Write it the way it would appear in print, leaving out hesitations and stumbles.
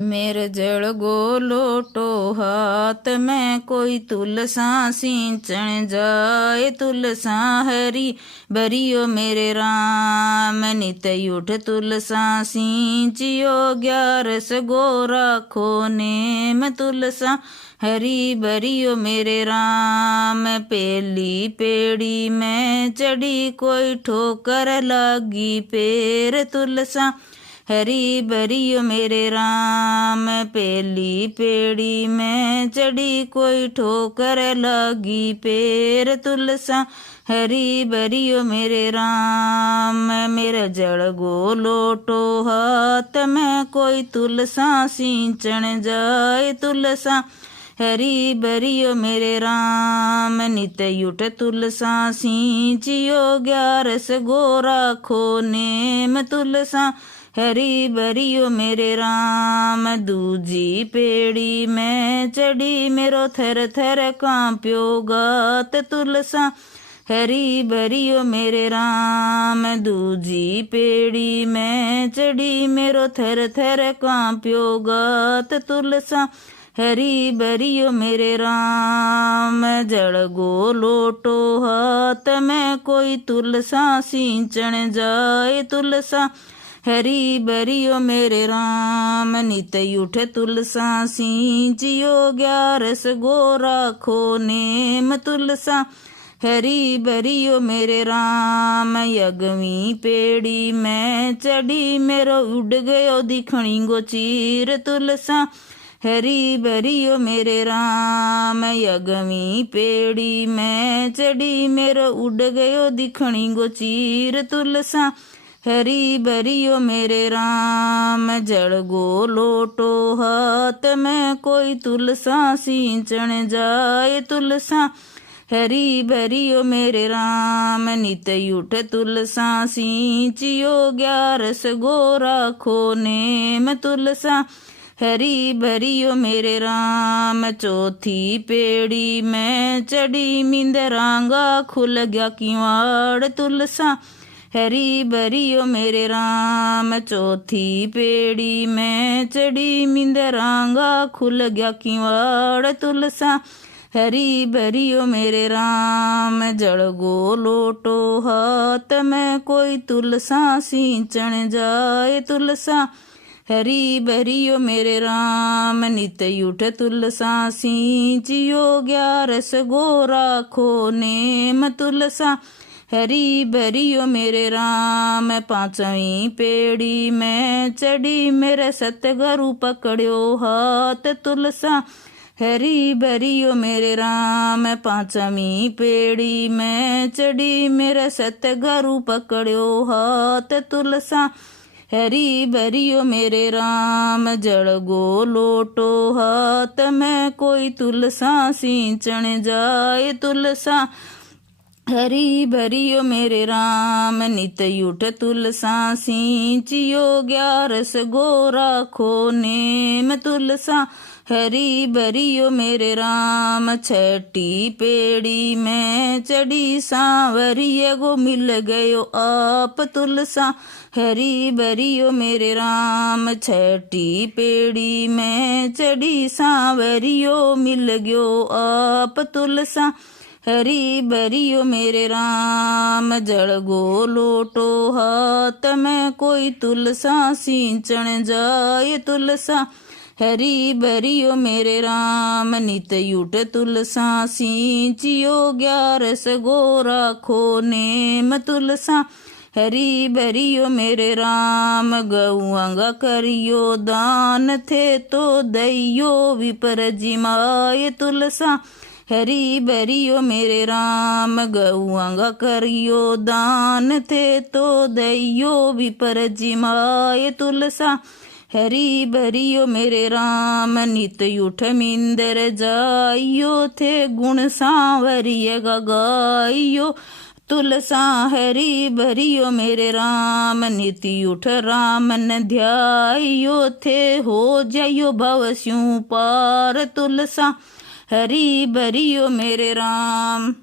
मेरे जल गो लोटो हाथ में, कोई तुलसा सिंचन जाए तुलसा हरी बरियो मेरे राम। नित उठ तुलसा सिंचियो, 11 गो राखो नेम तुलसा हरी बरियो मेरे राम। पेली पेड़ी में चढ़ी, कोई ठोकर लागी पैर तुलसा हरी बरियो मेरे राम। पेली पेड़ी में चढ़ी, कोई ठोकर लगी पैर तुलसा हरी बरियो मेरे राम। मेरा जड़ गो लोटो हाथ में, कोई तुलसा सिंचन जाए तुलसा हरी बरियो मेरे राम। नित उठ तुलसा सिंचियो, 11 गो राखो नेम तुलसा हरी बरियो मेरे राम। दूजी पेड़ी में चढ़ी, मेरो थर थर कांप्यो गात तुलसा हरी बरियो मेरे राम। दूजी पेड़ी में चढ़ी, मेरो थर थर कांप्यो गात तुलसा हरी बरियो मेरे राम। जड़ गो लोटो हाथ में, कोई तुलसा सिंचन जाए तुलसा हरी बरियो मेरे राम। नित उठ तुलसा सिंचियो, 11 गो राखो नेम तुलसा हरी बरियो मेरे राम। यगवी पेड़ी में चढ़ी, मेरो उड़ गयो दिखणी गो चीर तुलसा हरी बरियो मेरे राम। यगवी पेड़ी में चढ़ी, मेरो उड़ गयो दिखणी गो चीर तुलसा हरी बरियो मेरे राम। जड़ गो लोटो हाथ में, कोई तुलसा सिंचन जाए तुलसा हरी बरियो मेरे राम। नित उठ तुलसा सिंचियो, 11 गो राखो नेम तुलसा हरी बरियो मेरे राम। चौथी पेड़ी में चढ़ी, मिंदरांगा खुल गया किवाड़ तुलसा हरी बरियो मेरे राम। चौथी पेड़ी में चढ़ी, मिंदरांगा खुल गया किवाड़ तुलसा हरी बरियो मेरे राम। जड़ गो लोटो हाथ में, कोई तुलसा सिंचन जाए तुलसा हरी बरियो मेरे राम। नित उठ तुलसा सिंचियो, 11 गो राखो नेम तुलसा हरी बरियो मेरे राम। पांचवी पेड़ी में चढ़ी, मेरे सतगुरु पकड़ियो हाथ तुलसा हरी बरियो मेरे राम। पांचवी पेड़ी में चढ़ी, मेरे सतगुरु पकड़ियो हाथ तुलसा हरी बरियो मेरे राम। जड़ गो लोटो हाथ में, कोई तुलसा सिंचन जाए तुलसा हरी बरियो मेरे राम। नित उठ तुलसा सिंचियो, 11 गो राखो नेम तुलसा हरी बरियो मेरे राम। छठी पेड़ी में चढ़ी, सांवरिये गो मिल गयो आप तुलसा हरी बरियो मेरे राम। छठी पेड़ी में चढ़ी, सांवरियो मिल गयो आप तुलसा हरी बरियो मेरे राम। जड़ गो लोटो हाथ में, कोई तुलसा सिंचन जाए तुलसा हरी बरियो मेरे राम। नित उठ तुलसा सिंचियो, 11 गो राखो नेम तुलसा हरी बरियो मेरे राम। गौआंगा करियो दान, थे तो दैयो विपर जिमाए तुलसा हरी बरियो मेरे राम। गौआंगा करियो दान, थे तो दैयो विपर जिमाए तुलसा हरी बरियो मेरे राम। नित उठ मिंदर जाइयो, थे गुण सांवरिय गाइयो तुलसा हरी बरियो मेरे राम। नीति उठ राम न ध्याइयो, थे हो जाइयो भव स्यों पार तुलसा हरी बरियो मेरे राम।